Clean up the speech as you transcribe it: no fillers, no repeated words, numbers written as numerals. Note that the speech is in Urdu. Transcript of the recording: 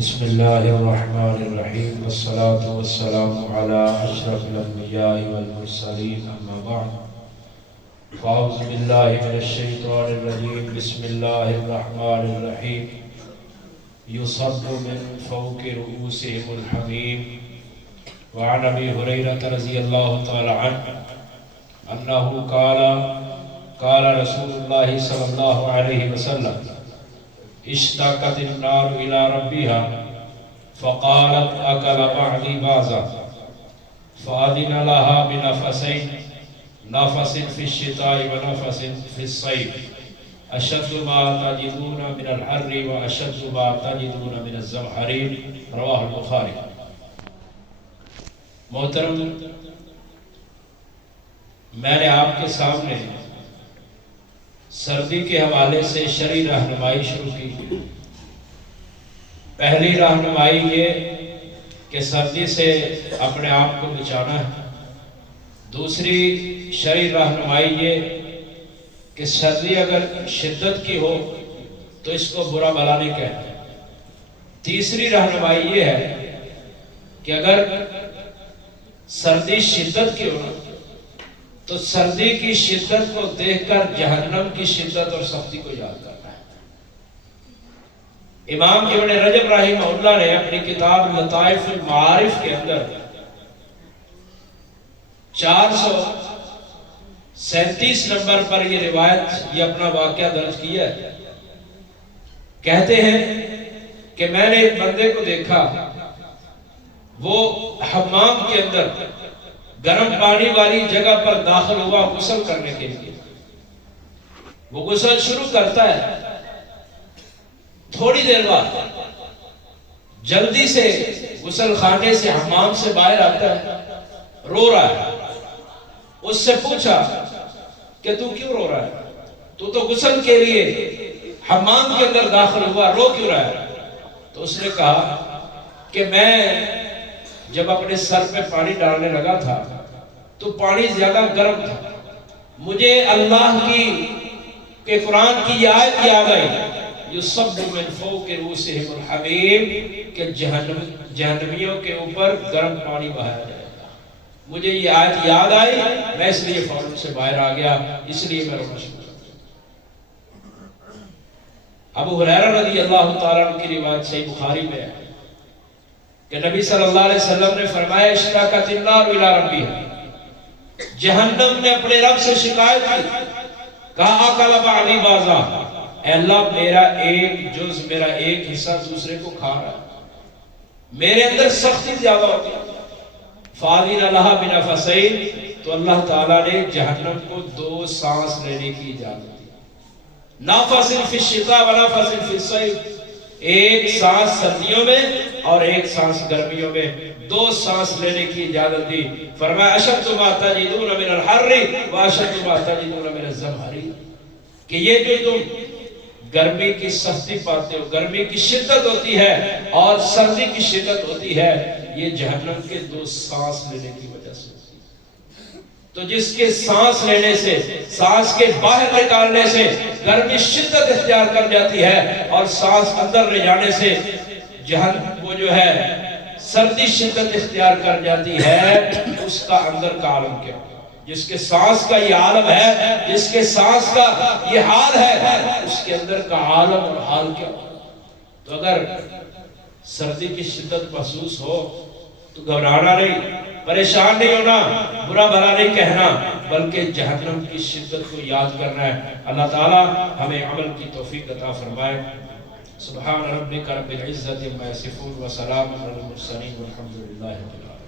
بسم اللہ الرحمن الرحیم والصلاة والسلام علی اشرف الانبیاء والمرسلین اما بعد فاعوذ باللہ من الشیطان الرجیم بسم اللہ الرحمن الرحیم یصب من فوق رؤوسهم الحمیم وعن ابی ہریرہ رضی اللہ تعالی عنہ انہ قال رسول اللہ صلی اللہ علیہ وسلم اشتاقت النار الى ربها فقالت اکل بعضی بعضا فاذن لها بنفسین نفس فی الشتاء ونفس فی الصیف اشد ما تجدون من الحر واشد ما تجدون من الزمہریر رواہ البخاری۔ محترم، میں نے آپ کے سامنے سردی کے حوالے سے شرعی رہنمائی شروع کی۔ پہلی رہنمائی یہ کہ سردی سے اپنے آپ کو بچانا ہے۔ دوسری شرعی رہنمائی یہ کہ سردی اگر شدت کی ہو تو اس کو برا بھلا نہیں کہنا۔ تیسری رہنمائی یہ ہے کہ اگر سردی شدت کی ہو تو سردی کی شدت کو دیکھ کر جہنم کی شدت اور سختی کو یاد کرنا ہے۔ امام ابن رجب رحمہ اللہ نے اپنی کتاب لطائف المعارف کے اندر 437 نمبر پر یہ روایت، یہ اپنا واقعہ درج کیا ہے۔ کہتے ہیں کہ میں نے ایک بندے کو دیکھا، وہ حمام کے اندر گرم پانی والی جگہ پر داخل ہوا غسل کرنے کے لیے۔ وہ غسل شروع کرتا ہے، تھوڑی دیر بعد جلدی سے غسل خانے سے حمام سے باہر آتا ہے، رو رہا ہے۔ اس سے پوچھا کہ تو کیوں رو رہا ہے؟ تو غسل کے لیے حمام کے اندر داخل ہوا، رو کیوں رہا ہے؟ تو اس نے کہا کہ میں جب اپنے سر پہ پانی ڈالنے لگا تھا تو پانی زیادہ گرم تھا، مجھے اللہ کی قرآن کی آیت یاد آئی، یصب من فوق رؤوسهم الحمیم، کہ جہنمیوں کے اوپر گرم پانی بہایا جائے گا۔ مجھے یہ آیت یاد آئی، میں اس لیے فوراً سے باہر آ گیا، اس لیے میں رونا شروع کر دیا۔ ابو ہریرہ رضی اللہ تعالیٰ عنہ کی روایت صحیح بخاری میں ہے کہ نبی صلی اللہ علیہ وسلم نے فرمایا اشتاقت النار الی ربها، جہنم نے اپنے رب سے شکایت کی، کہا اکل بعضی بعضا، اے اللہ میرا ایک جز، میرا ایک حصہ دوسرے کو کھا رہا ہے، میرے اندر سختی زیادہ ہوتی ہے۔ فاذن لها بنفسین، تو اللہ تعالیٰ نے جہنم کو 2 سانس لینے کی اجازت دی، نفس فی الشتاء ونفس فی الصیف، ایک سانس سردیوں میں اور ایک سانس گرمیوں میں، 2 سانس لینے کی اجازت دی۔ فرمایا اشد ما تجدون من الحر واشد ما تجدون من الزمہریر، کہ یہ جو تم گرمی کی سختی پاتے ہو، گرمی کی شدت ہوتی ہے اور سردی کی شدت ہوتی ہے، یہ جہنم کے 2 سانس لینے کی وجہ سے ہوتی ہے۔ تو جس کے سانس لینے سے، سانس کے باہر نکالنے سے گرمی شدت اختیار کر جاتی ہے اور سانس اندر لے جانے سے جہنم وہ جو ہے سردی شدت اختیار کر جاتی ہے، اس کا اندر کا عالم کیا ہوگا؟ جس کے سانس کا یہ عالم ہے، جس کے سانس کا یہ حال ہے، اس کے اندر کا عالم اور حال کیا ہوگا؟ تو اگر سردی کی شدت محسوس ہو تو گھبرانا نہیں، پریشان نہیں ہونا، برا بھلا نہیں کہنا، بلکہ جہنم کی شدت کو یاد کرنا ہے۔ اللہ تعالیٰ ہمیں عمل کی توفیق عطا فرمائے۔ سبحان ربک رب العزت عما یصفون وسلام علی المرسلین والحمد للہ رب العالمین۔